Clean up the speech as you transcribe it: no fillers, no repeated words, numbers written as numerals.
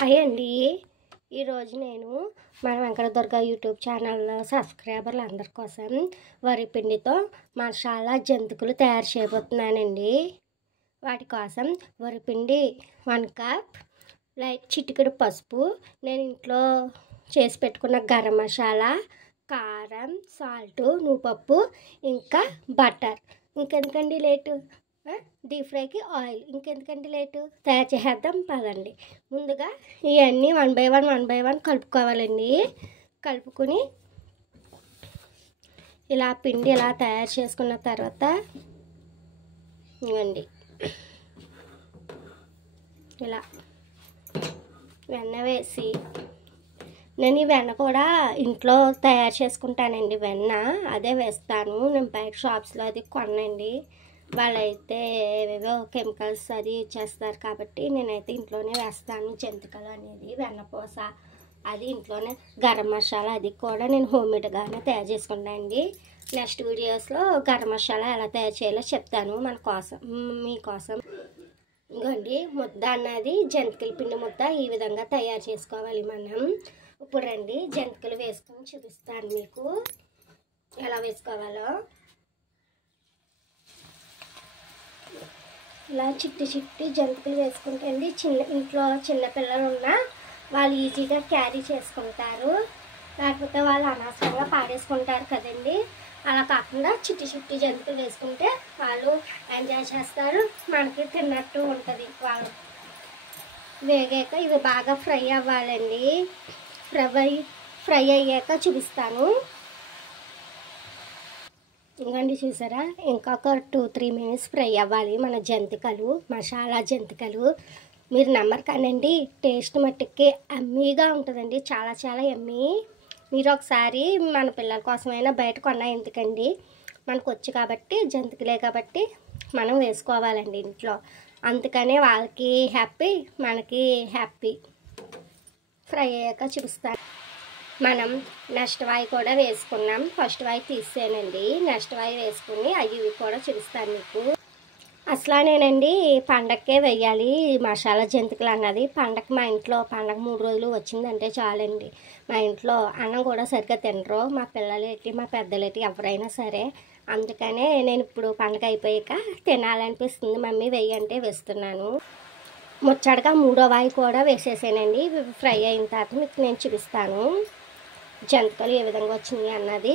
Hi అండి. ఈరోజు నేను మన వెంకటదుర్గ యూట్యూబ్ ఛానల్లో సబ్స్క్రైబర్లు అందరి కోసం వరి పిండితో మసాలా జంతికలు తయారు చేయబోతున్నానండి. వాటి కోసం వరిపిండి 1 కప్, లైట్ చిటికెడు పసుపు, నేను ఇంట్లో చేసి పెట్టుకున్న గరం మసాలా, కారం, సాల్ట్, నువ్వుపప్పు, ఇంకా బటర్. ఇంకెందుకండి లేటు, డీప్ ఫ్రైకి ఆయిల్. ఇంకెందుకండి లేటు, తయారు చేసేద్దాం పదండి. ముందుగా ఇవన్నీ వన్ బై వన్ కలుపుకోవాలండి. కలుపుకొని ఇలా పిండి ఇలా తయారు చేసుకున్న తర్వాత ఇవ్వండి ఇలా వెన్న వేసి, నేను ఈ వెన్న కూడా ఇంట్లో తయారు చేసుకుంటానండి. వెన్న అదే వేస్తాను. నేను బయట షాప్స్లో అది కొనండి. వాళ్ళైతే ఏవేవో కెమికల్స్ అది చేస్తారు కాబట్టి నేనైతే ఇంట్లోనే వేస్తాను. జంతికలు అనేది వెన్నపూస అది ఇంట్లోనే, గరం మసాలా అది కూడా నేను హోమ్మేడ్గానే తయారు చేసుకుంటానండి. నెక్స్ట్ వీడియోస్లో గరం మసాలా ఎలా తయారు చేయాలో చెప్తాను మీకోసం. ఇంకోండి ముద్ద అన్నది జంతికల పిండి ముద్ద ఈ విధంగా తయారు చేసుకోవాలి మనం. ఇప్పుడు రండి జంతికలు వేసుకొని చూపిస్తాను మీకు ఎలా వేసుకోవాలో. ఇలా చిట్టి జంతికలు వేసుకుంటే అండి ఇంట్లో చిన్నపిల్లలు ఉన్నా వాళ్ళు ఈజీగా క్యారీ చేసుకుంటారు. లేకపోతే వాళ్ళు అనవసరంగా పాడేసుకుంటారు కదండి. అలా కాకుండా చిట్టి జంతికలు వేసుకుంటే వాళ్ళు ఎంజాయ్ చేస్తారు, మనకి తిన్నట్టు ఉంటుంది. వాళ్ళు వేగాక ఇవి బాగా ఫ్రై అవ్వాలండి. ఫ్రై అయ్యాక చూపిస్తాను. ఇంకండి చూసారా, ఇంకొక 2-3 మినిట్స్ ఫ్రై అవ్వాలి మన జంతికలు, మసాలా జంతికలు. మీరు నమ్మరు కానండి, టేస్ట్ మట్టుకి ఎమ్మీగా ఉంటుందండి, చాలా ఎమ్మీ. మీరు ఒకసారి మన పిల్లల కోసమైనా బయట కొన్నా ఎందుకండి, మనకు వచ్చు కాబట్టి జంతికలే కాబట్టి మనం వేసుకోవాలండి ఇంట్లో. అందుకనే వాళ్ళకి హ్యాపీ, మనకి హ్యాపీ. ఫ్రై అయ్యాక చూపిస్తాను. మనం నెక్స్ట్ వాయి కూడా వేసుకున్నాం. ఫస్ట్ వాయి తీసేనండి, నెక్స్ట్ వాయి వేసుకుని అవి కూడా చూపిస్తాను మీకు. అసలానేనండి పండగకే వేయాలి మసాలా జంతికలు అన్నది. మా ఇంట్లో పండగ 3 రోజులు వచ్చిందంటే చాలండి. మా ఇంట్లో అన్నం కూడా సరిగ్గా తినరు, మా పిల్లలేటి మా పెద్దలేటి ఎవరైనా సరే. అందుకనే నేను ఇప్పుడు పండగ అయిపోయాక తినాలనిపిస్తుంది, మమ్మీ వేయంటే వేస్తున్నాను. ముచ్చటగా 3వ వాయి కూడా వేసేసానండి. ఫ్రై అయిన తర్వాత మీకు నేను చూపిస్తాను జంతికలు ఏ విధంగా వచ్చింది అన్నది.